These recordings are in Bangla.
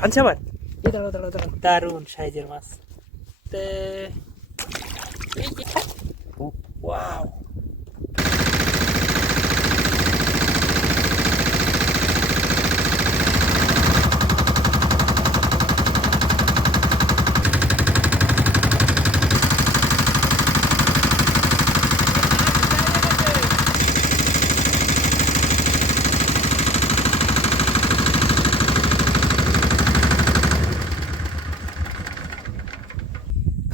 টানছে আবার? এই দাঁড়াও দাঁড়াও দাঁড়াও। দারুণ সাইজের মাছ। তে ওয়াও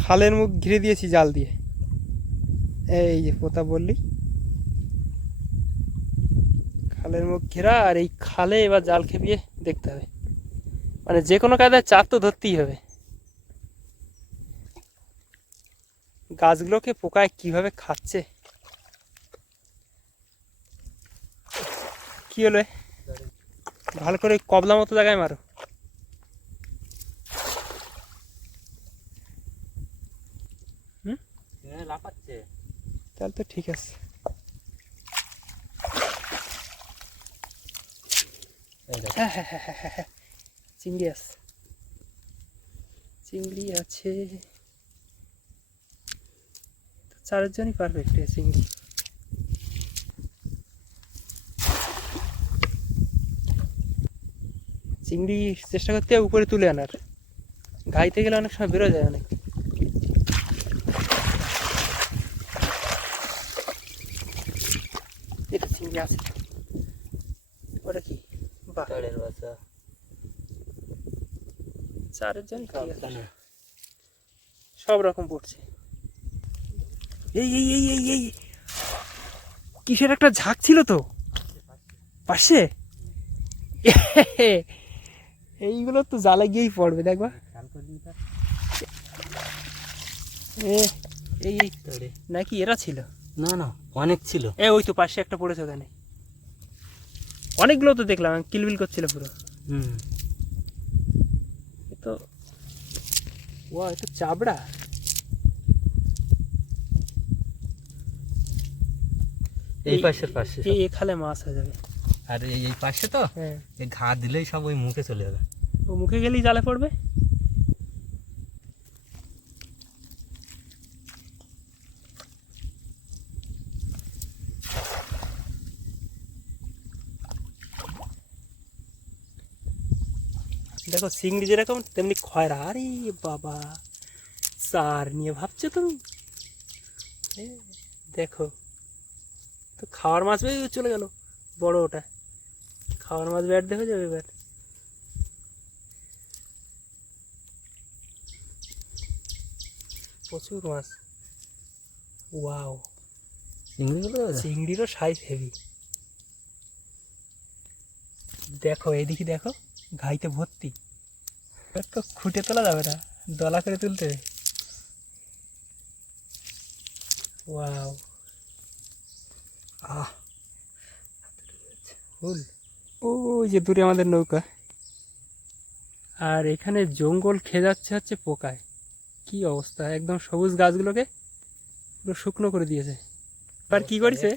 খালের মুখ ঘিরে দিয়েছি জাল দিয়ে। এই যে পোতা বললি। খালের মুখ ঘেরা আর এই খালে এবার জাল খেপিয়ে দেখতে হবে। মানে যে কোনো কায়দায় চার তো ধরতেই হবে। গাছগুলোকে পোকায় কীভাবে খাচ্ছে? কি হলো ভালো করে কবলা মতো জায়গায় মারো। তাহলে তো ঠিক আছে। হ্যাঁ হ্যাঁ হ্যাঁ। চিংড়ি আছে। চিংড়ি আছে। চারজনই পারফেক্ট চিংড়ি। চিংড়ি চেষ্টা করতে উপরে তুলে আনার। ঘাইতে গেলে অনেক সময় বেরো যায় অনেক এটা চিংড়ি আছে ওটা কি বাহ তাড়ের বাসা চারজন সব রকম পড়ছে। এই এই এই এই এই কিসের একটা ঝাঁক ছিল তো? পাশে? এইগুলো তো জ্বালা গিয়েই পড়বে দেখবা এ এই নাকি এরা ছিল? না না অনেক ছিল। এ ওই তো পাশে একটা পড়েছে ওখানে। অনেকগুলো তো দেখলাম কিলবিল করছিল পুরো। হুম। তো। ও এটা তো চাবড়া। এই পাশের পাশে এই খালে মাছ হয়ে যাবে। আর এই এই পাশে তো? হ্যাঁ। এই ঘা দিলেই সব ওই মুখে চলে যাবে। ও মুখে গেলেই জালে পড়বে? দেখো চিংড়ি যেরকম তেমনি খয়রা। আরে বাবা চার নিয়ে ভাবছ তুমি? দেখো তো খাওয়ার মাছ বেরিয়ে চলে গেল বড় ওটা। খাওয়ার মাছ ব্যাট দেখে যাবে এবার প্রচুর মাছ। ওয়াও। চিংড়িগুলো চিংড়িরও সাইজ হেভি দেখো এদিকে দেখো। ঘাইতে ভর্তি। তো খুঁটে তোলা যাবে না দলা করে তুলতে। ওয়াও। আহ ফুল। ওই যে দূরে আমাদের নৌকা। আর এখানে জঙ্গল খেয়ে যাচ্ছে হচ্ছে পোকায়। কি অবস্থা একদম সবুজ গাছগুলোকে পুরো শুকনো করে দিয়েছে। আর কি করেছে?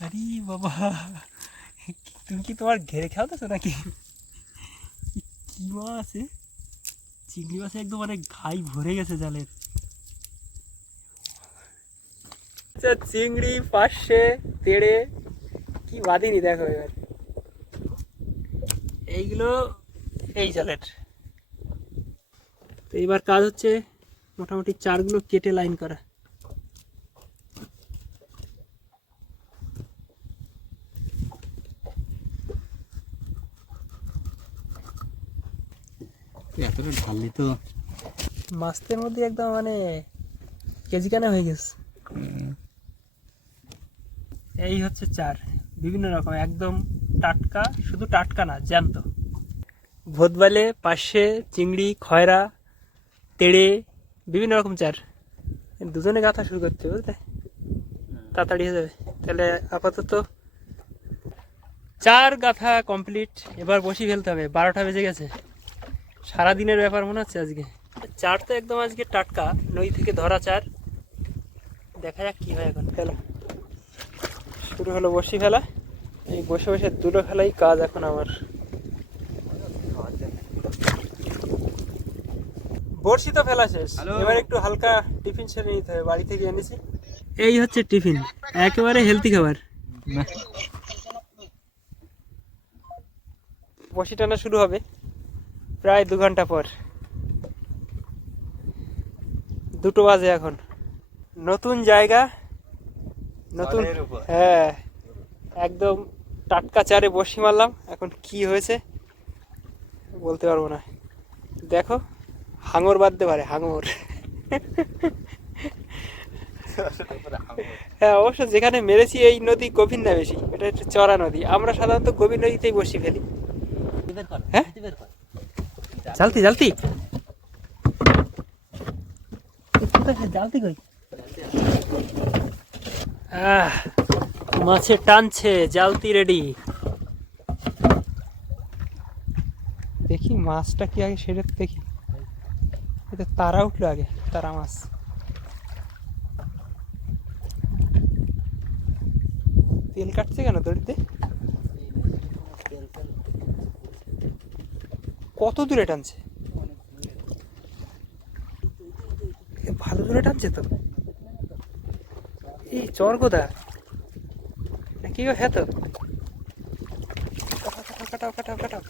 আরে বাবা। তুমি কি তোমার ঘেরে খাওয়াতেছো নাকি? কি মাছ আছে? চিংড়ি মাছে একদম মানে ঘাই ভরে গেছে জালের। আচ্ছা চিংড়ি পাশে তেড়ে কি বাদিনি দেখো এবার। এইগুলো এই জালের। তো এবার কাজ হচ্ছে মোটামুটি চারগুলো কেটে লাইন করা। এতটা ঢাললি তো মাছের মধ্যে একদম মানে কেজি কানে হয়ে গেছে। এই হচ্ছে চার। বিভিন্ন রকম একদম টাটকা শুধু টাটকা না জ্যান্ত। ভোতবালে পাশে চিংড়ি খয়রা তেড়ে বিভিন্ন রকম চার। দুজনে গাথা শুরু করতে হবে বুঝলে তাড়াতাড়ি হয়ে যাবে। তাহলে আপাতত চার গাথা কমপ্লিট। এবার বসি ফেলতে হবে। বারোটা বেজে গেছে। সারাদিনের ব্যাপার মনে হচ্ছে আজকে? চার তো একদম আজকে টাটকা নই থেকে ধরা চার। দেখা যাক কি হয় এখন ফেলা শুরু হলো বসি ফেলা এই বসে বসে দুটো খেলাই কাজ এখন আমার। বড়শি তো ফেলা শেষ। এবার একটু হালকা টিফিন সেরে নিতে হবে বাড়ি থেকে এনেছি। এই হচ্ছে টিফিন একেবারে হেলদি খাবার। বসি টানা শুরু হবে। প্রায় দু ঘণ্টা পর। দুটো বাজে এখন। নতুন জায়গা নতুন হ্যাঁ একদম টাটকা চারে বসি মারলাম। এখন কি হয়েছে বলতে পারব না। দেখো হাঙর বাঁধতে পারে হাঙর। হ্যাঁ অবশ্য যেখানে মেরেছি এই নদী গভীর না বেশি এটা হচ্ছে চড়া নদী। আমরা সাধারণত গভীর নদীতেই বসি ফেলি। হ্যাঁ? জালতি জালতি জালতি কই? আহ মাছে টানছে জালতি রেডি দেখি মাছটা কি আগে সেটা দেখি। এটা তারা উঠল আগে তারা মাছ। তেল কাটছে কেন দড়িতে? কত দূরে টানছে? ভালো দূরে টানছে তো। এই চরগোদা নাকি গো হ্যাঁ তো? কাটাও কাটাও কাটাও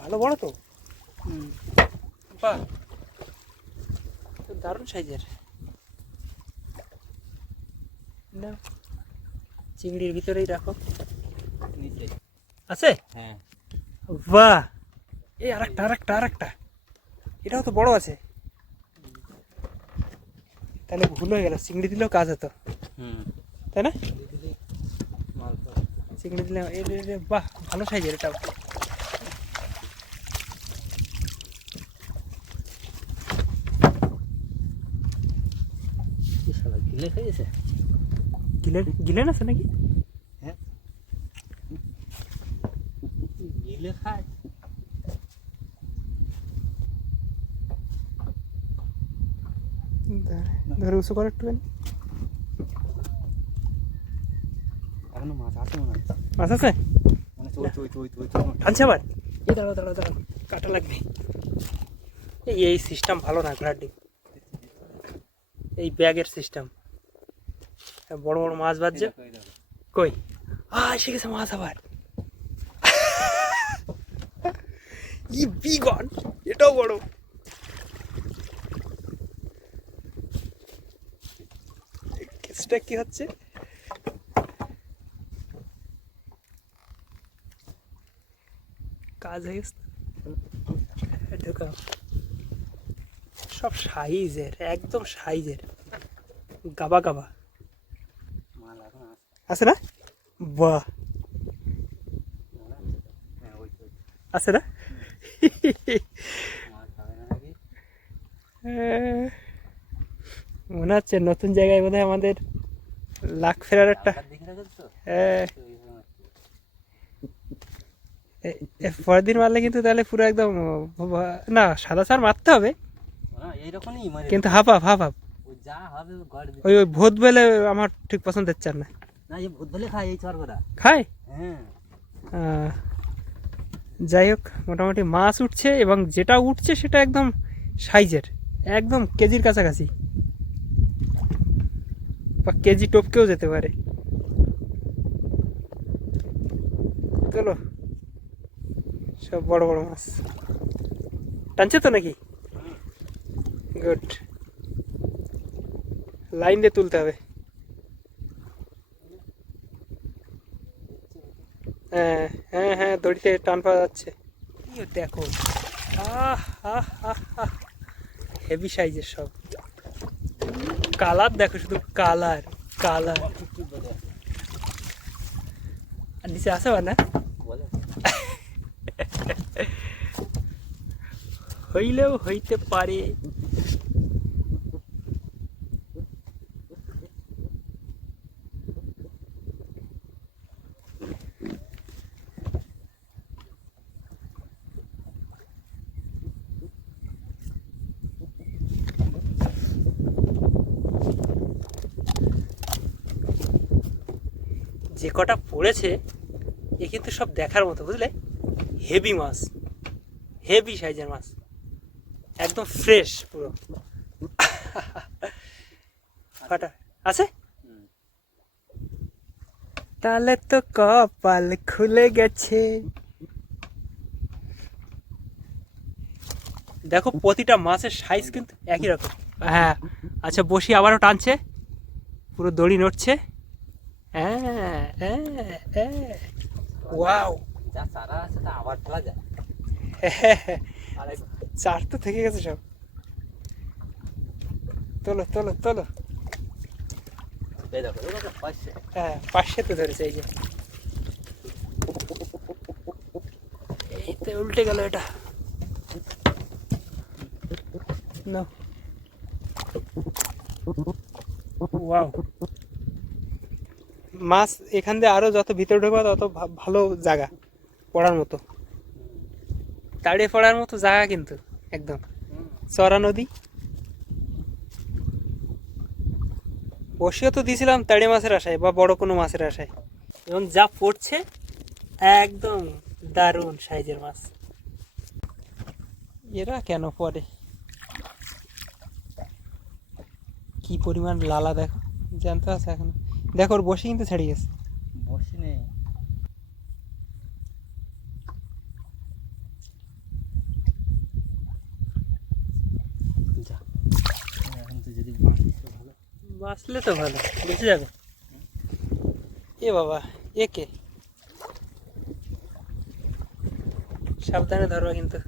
ভালো বড় তো। বাহ তো দারুণ সাইজের। না চিংড়ির ভিতরেই রাখো। নিচে। আছে? হ্যাঁ। বাহ! এই আরেকটা আরেকটা আরেকটা। এটাও তো বড় আছে। তাহলে ভুল হয়ে গেল চিংড়ি দিলেও কাজ হতো। হুম। তাই না? চিংড়ি দিলে বাহ ভালো সাইজের এটাও। কি শালা গিলে খেয়েছে গিলেন গিলেন আছে নাকি? হ্যাঁ। গিলে খায়। ধরে- ধরে উঁচু করে একটুখানি। এখনও মাছ আছে মনে হয়। মাছ আছে? মানে চই চই চই চই চই আবার? এই দাঁড়াও দাঁড়াও দাঁড়াও কাটা লাগবে। এই এই সিস্টেম ভালো না ঘোড়ার ডিম। এই ব্যাগের সিস্টেম বড় বড় মাছ বাজছে। কই? আ এসে গেছে মাছ আবার। ই বিগন এটাও বড়। কেসটা কি হচ্ছে? কাজ হয়ে গেছে? সব সাইজের একদম সাইজের। গাবা গাবা। আছে না? বাহ। হ্যাঁ আছে না? মনে হচ্ছে নতুন জায়গায় বোধ আমাদের লাখ ফেরার একটা এ পরের দিন মারলে কিন্তু তাহলে পুরো একদম না সাদা সার মারতে হবে। হ্যাঁ কিন্তু হাফ হাফ হাফ হাফ। ওই ওই ভূত বেলে আমার ঠিক পছন্দের চার না। না এই ভূত বলে খায় এই চরগোদা খায়? হ্যাঁ। যাই হোক মোটামুটি মাছ উঠছে এবং যেটা উঠছে সেটা একদম সাইজের একদম কেজির কাছাকাছি। বা কেজি টপকেও যেতে পারে। চলো সব বড় বড় মাছ। টানছে তো নাকি? গুড লাইন দিয়ে তুলতে হবে। হ্যাঁ হ্যাঁ হ্যাঁ দড়িতে টান পাওয়া যাচ্ছে। দেখো। আহ আহ আহ হেভি সাইজের সব। কালার দেখো শুধু কালার কালার আর নিচে আসে না? হইলেও হইতে পারে। যে কটা পড়েছে এ কিন্তু সব দেখার মতো বুঝলে? হেভি মাছ হেভি সাইজের মাছ একদম ফ্রেশ পুরো। কটা? আছে? তাহলে তো কপাল খুলে গেছে। দেখো প্রতিটা মাছের সাইজ কিন্তু একই রকম। হ্যাঁ আচ্ছা বসি আবারও টানছে। পুরো দড়ি নড়ছে। ওয়াও যা চারা আছে তা আবার ফেলা যায় আর এক- চার তো থেকে গেছে সব তোলো তোলো তোলো এই দেখো এই দেখো পাইছে হ্যাঁ পাশে তো ধরেছে এই যে এই তো উল্টে গেল এটা না ওয়াও মাছ এখান দিয়ে আরও যত ভিতরে ঢোকা তত ভালো জায়গা পড়ার মতো। তাড়িয়ে পড়ার মতো জায়গা কিন্তু একদম। চড়া নদী। বসিও তো দিয়েছিলাম তাড়ি মাছের আশায় বা বড় কোনো মাছের আশায়। এবং যা পড়ছে একদম দারুণ সাইজের মাছ। এরা কেন পড়ে? কি পরিমাণ লালা দেখো জানতে আছে এখন। দেখো ওর বসে কিন্তু ছেড়ে গেছে। বসি নেই। বাঁচলে তো ভালো বেঁচে যাবে। এ বাবা এ কে? সাবধানে ধরবা কিন্তু।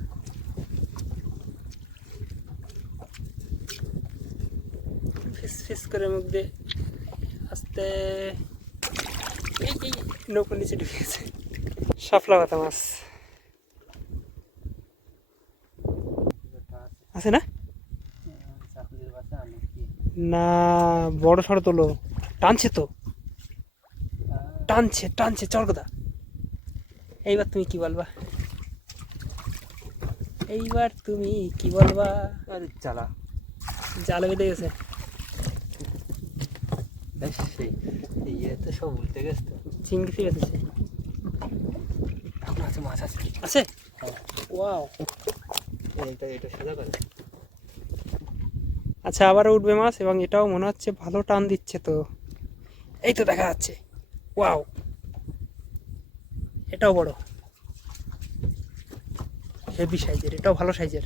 ফিস ফিস করে মুখ দিয়ে। আস্তে এই এই নৌকো নিচে ঢুকে গেছে। সাফলা পাতা মাছ। আছে না? না বড় সড়ো তোলো। টানছে তো। টানছে টানছে চল কথা। এইবার তুমি কি বলবা? এইবার তুমি কি বলবা? আরে চালা জালে বেঁধে গেছে। সেই ইয়ে তো সব উল্টে গেছে তো। চিংড়ি ফিরে গেছে এখন আছে মাছ আছে। আছে? ওয়াও এটা এটা সোজা করে। আচ্ছা আবারও উঠবে মাছ এবং এটাও মনে হচ্ছে ভালো টান দিচ্ছে তো। এই তো দেখা যাচ্ছে। ওয়াও এটাও বড়। হেভি সাইজের এটাও ভালো সাইজের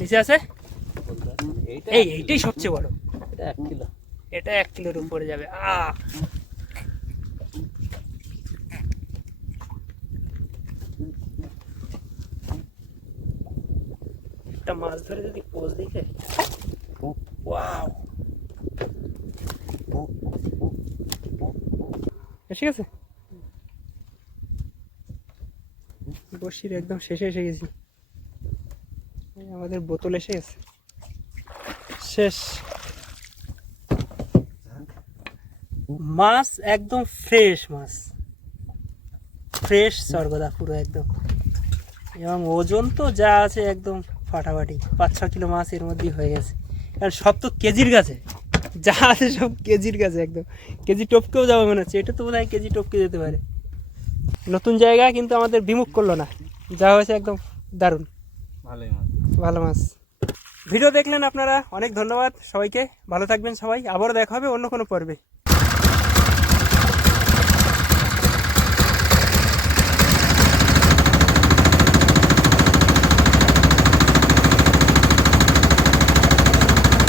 নিচে আছে? এই এইটাই সবচেয়ে বড়। এটা এক কিলো। এটা এক কিলোর উপরে যাবে। আ। একটা মাছ ধরে যদি পোজ দিকে। ওয়াও। এসে গেছে বসির একদম শেষে এসে গেছি। আমাদের বোতল এসে গেছে। শেষ। মাছ একদম ফ্রেশ মাছ। ফ্রেশ সর্বদা পুরো একদম। এবং ওজন তো যা আছে একদম ফাটাফাটি। পাঁচ ছ কিলো মাছ এর মধ্যেই হয়ে গেছে। কারণ সব তো কেজির কাছে যা আছে সব কেজির কাছে একদম। কেজি টপকেও যাবে মনে হচ্ছে। এটা তো বোধ হয় কেজি টপকে যেতে পারে। নতুন জায়গা কিন্তু আমাদের বিমুখ করল না। যা হয়েছে একদম দারুণ। ভালোই মাছ। ভালো মাছ। ভিডিও দেখলেন আপনারা, অনেক ধন্যবাদ সবাইকে। ভালো থাকবেন সবাই, আবারও দেখা হবে অন্য কোনো পর্বে।